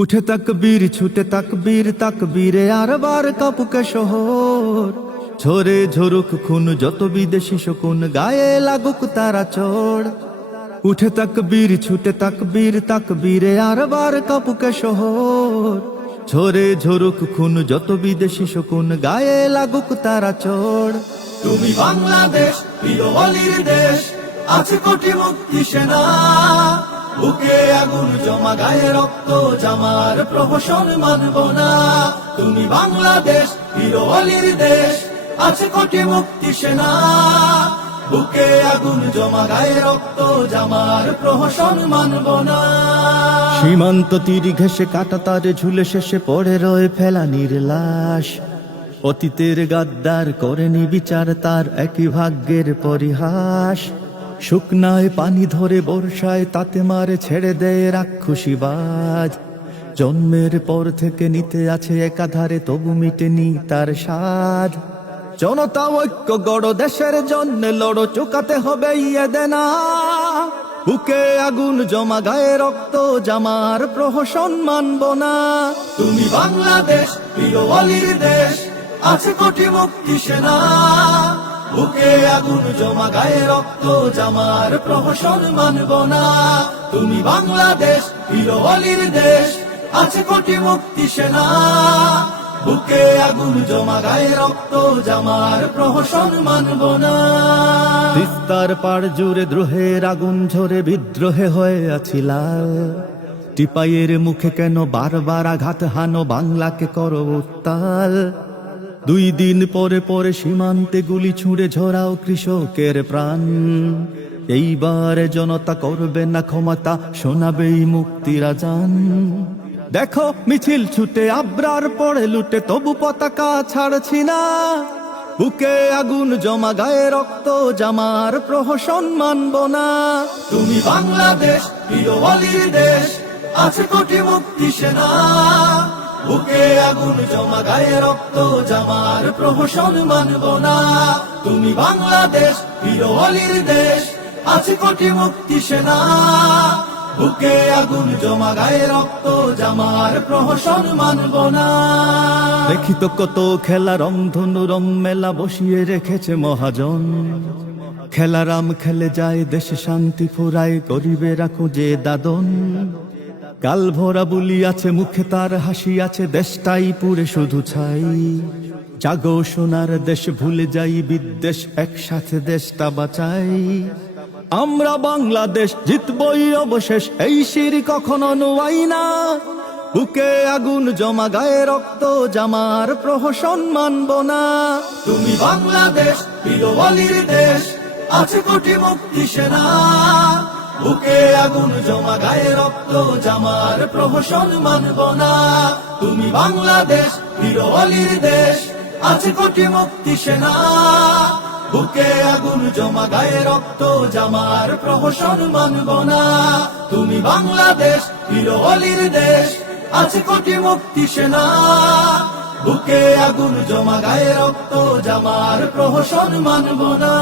উঠে তাকবীর ছুটে তাকবীর তাকবীরে আর বার কাপুকে শহর ঝরে ঝরুক খুন যত বিদেশি শকুন গায়ে লাগুক তারা চোড় উঠে তাকবীর ছুটে তাকবীর তাকবীরে আর বার কাপুকে শহর ঝরে ঝরুক খুন যত বিদেশি শকুন গায়ে লাগুক তারা চোড়। তুমি বাংলাদেশ প্রিয় অলির দেশ, আছে কোটি মুক্তি সেনা, বুকে আগুন জমা গায়ে রক্ত জামার প্রহসন মানব না। তুমি বাংলাদেশ প্রিয় অলির দেশ, আছে কোটি মুক্তি সেনা, বুকে আগুন জমা গায়ে রক্ত জামার প্রহসন মানব না। সীমান্ত তীর ঘেসে কাটা তারে ঝুলে শেষে পড়ে রয়ে ফেলানির লাশ, অতীতের গাদ্দার করেনি বিচার তার একই ভাগ্যের পরিহাস। শুকনায় পানি ধরে বর্ষায় তাতে মারে ছেড়ে দেয় রাক্ষসীবাজ, জন্মের পর থেকে নিতে আছে একাধারে তবু মিটেনি তার স্বাদ। জনতা ঐক্য গড় দেশের জন্য লড়ো, চুকাতে হবে দেনা, বুকে আগুন জমা গায়ে রক্ত জামার প্রহসন মানব না। তুমি বাংলাদেশ প্রিয় অলির দেশ, আছে কোটি মুক্তি সেনা, বুকে আগুন জমা গায়ে রক্ত জামার প্রহসন মানব না। তুমি বাংলাদেশ প্রিয় অলির দেশ, আছে কোটি মুক্তি সেনা, বুকে আগুন জমা গায়ে রক্ত জামার প্রহসন মানব না। তিস্তার পাড় জুড়ে দ্রোহের আগুন ঝরে বিদ্রোহে হয়ে আছি লাল, টিপাইয়ের মুখে কেন বারবার আঘাত হানো, বাংলাকে করো উত্তাল। 2 দিন পরে পরে সীমান্তে গুলি ছুঁড়ে ঝরাও কৃষকের প্রাণ, এইবার জনতা করবে না ক্ষমতা, শোনাবেই মুক্তির আজান। দেখো মিছিল ছুটে আব্রার পড়ে লুটে তবু পতাকা ছাড়ছি না, বুকে আগুন জমা গায়ে রক্ত জামার প্রহসন মানব না। তুমি বাংলাদেশ প্রিয় অলির দেশ, আছে কোটি মুক্তি সেনা, বুকে আগুন জমা গায়ে রক্ত জামার প্রহসন মানব না। তুমি বাংলাদেশ প্রিয় অলির দেশ, আছে কোটি মুক্তি সেনা, বুকে আগুন জমা গায়ে রক্ত জামার প্রহসন মানব না। দেখি তো কত খেলা রংধনু রং মেলা বসিয়ে রেখেছে মহাজন, খেলারাম খেলে যায় দেশে শান্তি ফুরায়, গরিবেরা খুঁজে দাদন। কাল ভরা বুলি আছে মুখে তার হাসি আছে, দেশটাই পুরে শুধু ছাই। জাগো সোনার দেশ ভুলে যাই বিদ্বেষ, একসাথে দেশটা বাঁচাই। আমরা বাংলাদেশ জিতবই অবশেষ, এই শির কখনো নোয়াই না, বুকে আগুন জমা গায়ে রক্ত জামার প্রহসন মানব না। তুমি বাংলাদেশ প্রিয় অলির দেশ, আছে কোটি মুক্তি সেনা, বুকে আগুন জমা গায়ে রক্ত জামার প্রহসন মানব না। তুমি বাংলাদেশ প্রিয় অলির দেশ, আছে কোটি মুক্তি সেনা, বুকে আগুন জমা গায়ে রক্ত জামার প্রহসন মানব না। তুমি বাংলাদেশ প্রিয় অলির দেশ, আছে কোটি মুক্তি সেনা, বুকে আগুন জমা গায়ে রক্ত জামার প্রহসন মানব না।